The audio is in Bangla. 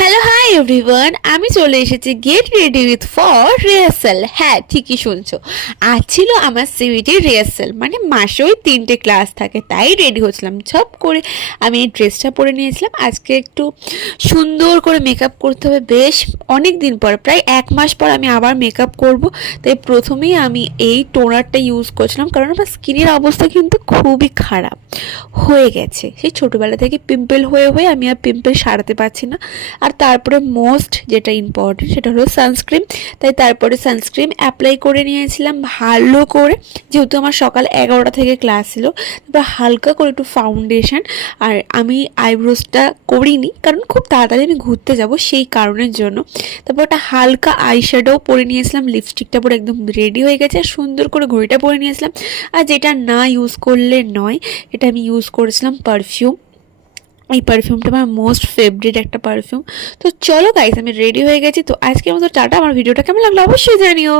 হ্যালো হাই এভরিওয়ান, আমি চলে এসেছি get ready with for rehearsal. হ্যাঁ, ঠিকই শুনছো, আজ ছিল আমার সিভিটির রিহার্সাল। মানে মাসে ওই 3টে ক্লাস থাকে, তাই রেডি হচ্ছিলাম। ঝপ করে আমি এই ড্রেসটা পরে নিয়েছিলাম। আজকে একটু সুন্দর করে মেকআপ করতে হবে, বেশ অনেক দিন পর, প্রায় 1 মাস পর আমি আবার মেকআপ করব। তাই প্রথমেই আমি এই টোনারটা ইউজ করছিলাম, কারণ আমার স্কিনের অবস্থা কিন্তু খুবই খারাপ হয়ে গেছে। সেই ছোটোবেলা থেকে পিম্পল হয়ে হয়ে আমি আর পিম্পল সারাতে পারছি না। আর তারপরে মোস্ট যেটা ইম্পর্টেন্ট সেটা হলো সানস্ক্রিন। তাই তারপরে সানস্ক্রিন অ্যাপ্লাই করে নিয়েছিলাম ভালো করে, যেহেতু আমার সকাল 11টা থেকে ক্লাস ছিল। তারপর হালকা করে একটু ফাউন্ডেশন, আর আমি আইব্রোসটা করিনি কারণ খুব তাড়াতাড়ি আমি ঘুরতে যাব সেই কারণের জন্য। তারপর একটা হালকা আইশ্যাডো পরে নিয়েছিলাম, লিপস্টিকটা পরে একদম রেডি হয়ে গেছে, আর সুন্দর করে ঘড়িটা পরে নিয়েছিলাম। আর যেটা না ইউজ করলে নয়, এটা আমি ইউজ করেছিলাম পারফিউম। এই পারফিউমটা আমার মোস্ট ফেভারিট একটা পারফিউম। তো চলো গাইস, আমি রেডি হয়ে গেছি। তো আজকের মতো টাটা। আমার ভিডিওটা কেমন লাগলো অবশ্যই জানিও।